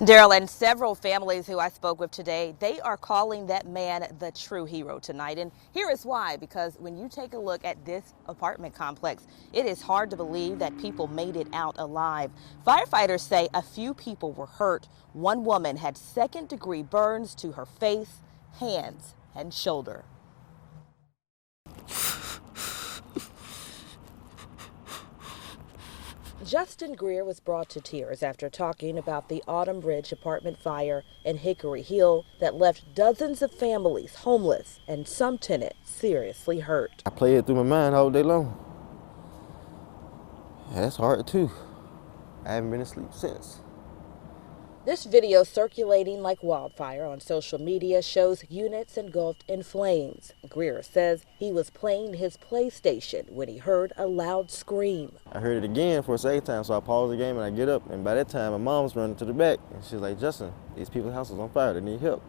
Daryl, and several families who I spoke with today, they are calling that man the true hero tonight. And here is why, because when you take a look at this apartment complex, it is hard to believe that people made it out alive. Firefighters say a few people were hurt. One woman had second-degree burns to her face, hands, and shoulder. Justin Greer was brought to tears after talking about the Autumn Ridge apartment fire in Hickory Hill that left dozens of families homeless and some tenants seriously hurt. I play it through my mind all day long. That's hard too. I haven't been asleep since. This video circulating like wildfire on social media shows units engulfed in flames. Greer says he was playing his PlayStation when he heard a loud scream. I heard it again for a second time, so I paused the game and I get up, and by that time my mom's running to the back and she's like, "Justin, these people's house is on fire, they need help."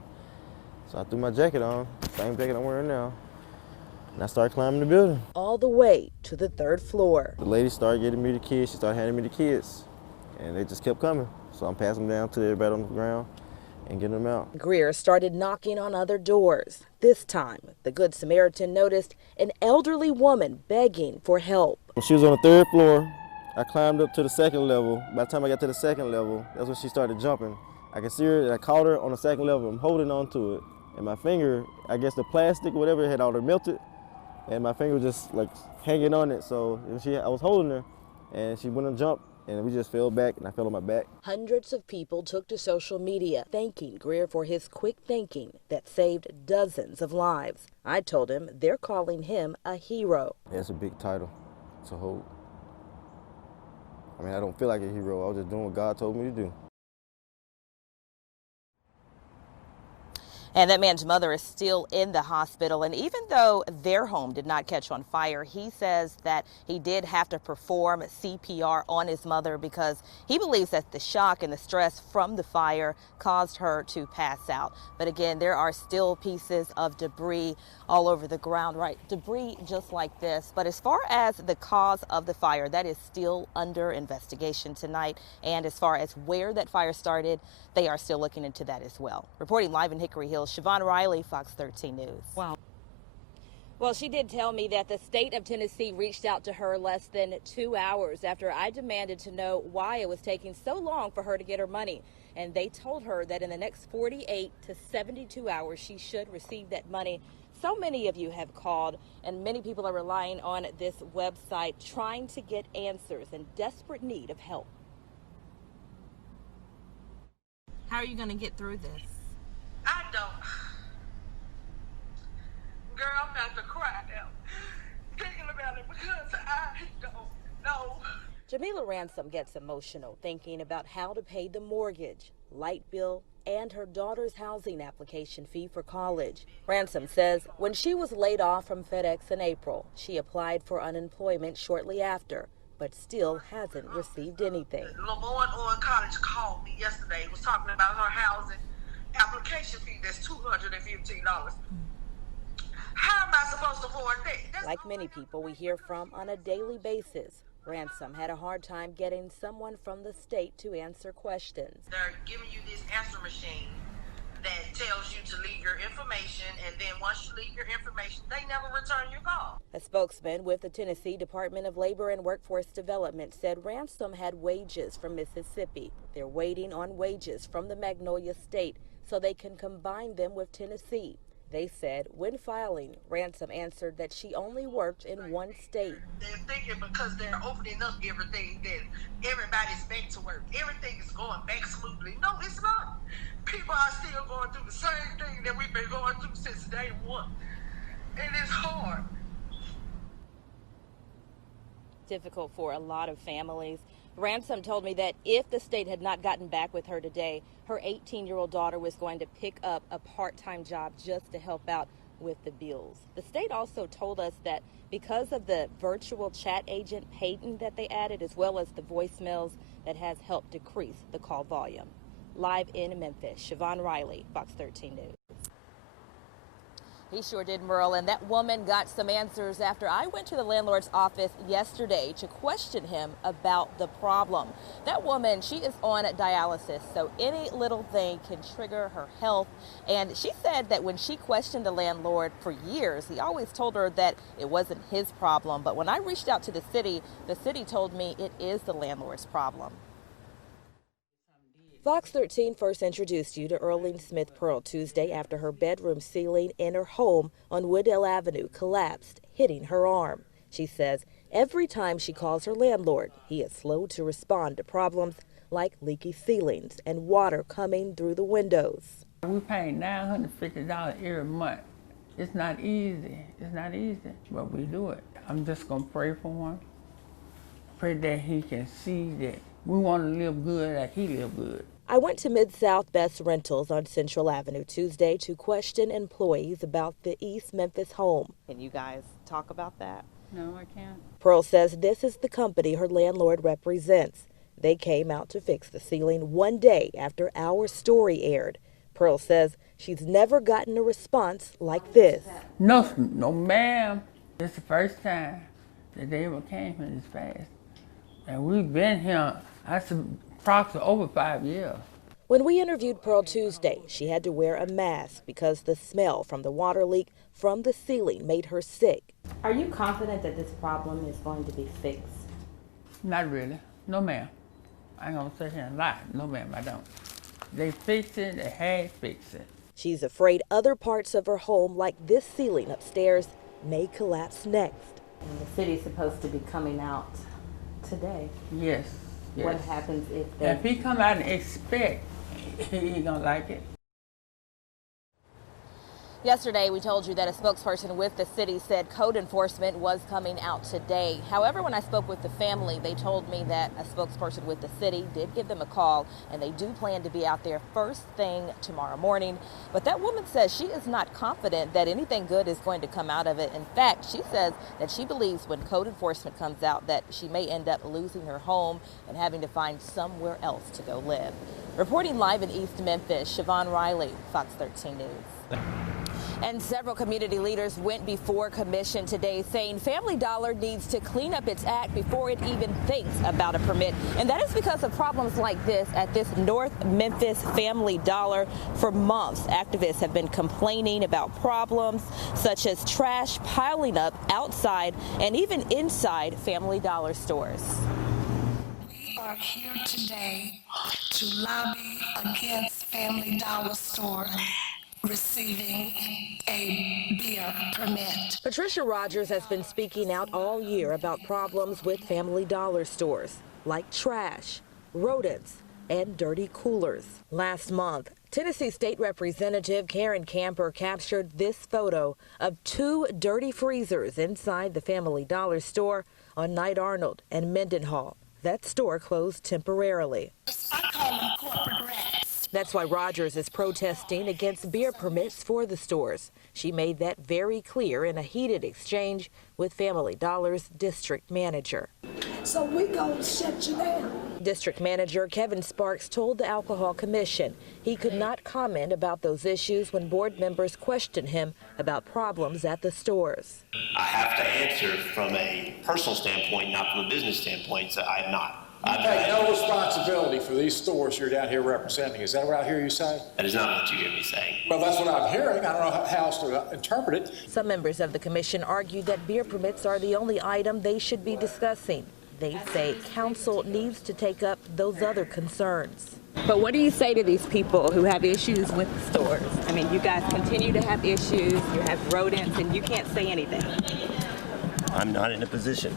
So I threw my jacket on, same jacket I'm wearing now, and I started climbing the building. All the way to the third floor. The lady started getting me the kids, she started handing me the kids, and they just kept coming. So I'm passing them down to everybody on the ground and getting them out. Greer started knocking on other doors. This time, the Good Samaritan noticed an elderly woman begging for help. When she was on the third floor, I climbed up to the second level. By the time I got to the second level, that's when she started jumping. I could see her, and I caught her on the second level. I'm holding on to it, and my finger, I guess the plastic or whatever, had already melted, and my finger was just like hanging on it. So I was holding her, and she went and jumped, and we just fell back, and I fell on my back. Hundreds of people took to social media thanking Greer for his quick thinking that saved dozens of lives. I told him they're calling him a hero. That's a big title to hold. I mean, I don't feel like a hero. I was just doing what God told me to do. And that man's mother is still in the hospital. And even though their home did not catch on fire, he says that he did have to perform CPR on his mother because he believes that the shock and the stress from the fire caused her to pass out. But again, there are still pieces of debris all over the ground, right? Debris just like this. But as far as the cause of the fire, that is still under investigation tonight. And as far as where that fire started, they are still looking into that as well. Reporting live in Hickory Hill, Siobhan Riley, Fox 13 News. Wow. Well, she did tell me that the state of Tennessee reached out to her less than 2 hours after I demanded to know why it was taking so long for her to get her money. And they told her that in the next 48 to 72 hours, she should receive that money. So many of you have called, and many people are relying on this website, trying to get answers, in desperate need of help. How are you going to get through this? I don't. Girl, I'm about to cry now. Thinking about it because I don't know. Jamila Ransom gets emotional thinking about how to pay the mortgage, light bill, and her daughter's housing application fee for college. Ransom says when she was laid off from FedEx in April, she applied for unemployment shortly after, but still hasn't received anything. Lamont on college called me yesterday, was talking about her housing application fee that's $215. How am I supposed to afford that? Like many people we hear from on a daily basis, Ransom had a hard time getting someone from the state to answer questions. They're giving you this answer machine that tells you to leave your information, and then once you leave your information, they never return your call. A spokesman with the Tennessee Department of Labor and Workforce Development said Ransom had wages from Mississippi. They're waiting on wages from the Magnolia State so they can combine them with Tennessee. They said when filing, Ransom answered that she only worked in one state. They're thinking because they're opening up everything that everybody's back to work. Everything is going back smoothly. No, it's not. People are still going through the same thing that we've been going through since day one. And it's hard. Difficult for a lot of families. Ransom told me that if the state had not gotten back with her today, her 18-year-old daughter was going to pick up a part-time job just to help out with the bills. The state also told us that because of the virtual chat agent Peyton that they added, as well as the voicemails, that has helped decrease the call volume. Live in Memphis, Siobhan Riley, Fox 13 News. He sure did, Merle, and that woman got some answers after I went to the landlord's office yesterday to question him about the problem. That woman, she is on dialysis, so any little thing can trigger her health. And she said that when she questioned the landlord for years, he always told her that it wasn't his problem. But when I reached out to the city told me it is the landlord's problem. Fox 13 first introduced you to Earlene Smith Pearl Tuesday after her bedroom ceiling in her home on Woodell Avenue collapsed, hitting her arm. She says every time she calls her landlord, he is slow to respond to problems like leaky ceilings and water coming through the windows. We pay $950 every month. It's not easy. It's not easy, but we do it. I'm just going to pray for him. Pray that he can see that we want to live good like he lived good. I went to Mid-South Best Rentals on Central Avenue Tuesday to question employees about the East Memphis home. Can you guys talk about that? No, I can't. Pearl says this is the company her landlord represents. They came out to fix the ceiling one day after our story aired. Pearl says she's never gotten a response like this. No, ma'am. It's the first time that they ever came here this fast. And we've been here, approximately over 5 years. When we interviewed Pearl Tuesday, she had to wear a mask because the smell from the water leak from the ceiling made her sick. Are you confident that this problem is going to be fixed? Not really. No, ma'am. I ain't gonna sit here and lie. No, ma'am, I don't. They fixed it, they had fixed it. She's afraid other parts of her home, like this ceiling upstairs, may collapse next. And the city's supposed to be coming out today. Yes. What happens if If he come out and expect, he ain't gonna like it. Yesterday, we told you that a spokesperson with the city said code enforcement was coming out today. However, when I spoke with the family, they told me that a spokesperson with the city did give them a call, and they do plan to be out there first thing tomorrow morning. But that woman says she is not confident that anything good is going to come out of it. In fact, she says that she believes when code enforcement comes out that she may end up losing her home and having to find somewhere else to go live. Reporting live in East Memphis, Siobhan Riley, Fox 13 News. And several community leaders went before commission today saying Family Dollar needs to clean up its act before it even thinks about a permit. And that is because of problems like this at this North Memphis Family Dollar. For months, activists have been complaining about problems such as trash piling up outside and even inside Family Dollar stores. We are here today to lobby against Family Dollar store receiving a beer permit. Patricia Rogers has been speaking out all year about problems with Family Dollar stores, like trash, rodents, and dirty coolers. Last month, Tennessee State Representative Karen Camper captured this photo of 2 dirty freezers inside the Family Dollar store on Knight Arnold and Mendenhall. That store closed temporarily. I call them corporate rats. That's why Rogers is protesting against beer permits for the stores. She made that very clear in a heated exchange with Family Dollar's district manager. So we gonna shut you down. District manager Kevin Sparks told the Alcohol Commission he could not comment about those issues when board members questioned him about problems at the stores. I have to answer from a personal standpoint, not from a business standpoint, so I am not. You take no responsibility for these stores you're down here representing. Is that what I hear you say? That is not what you hear me saying. Well, that's what I'm hearing. I don't know how else to interpret it. Some members of the commission argued that beer permits are the only item they should be discussing. They say council needs to take up those other concerns. But what do you say to these people who have issues with the stores? I mean, you guys continue to have issues, you have rodents, and you can't say anything. I'm not in a position.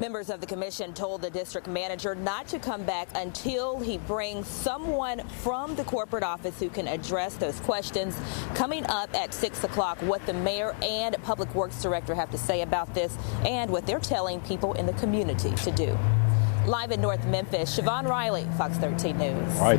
Members of the commission told the district manager not to come back until he brings someone from the corporate office who can address those questions. Coming up at 6 o'clock, what the mayor and public works director have to say about this and what they're telling people in the community to do. Live in North Memphis, Siobhan Riley, Fox 13 News. All right.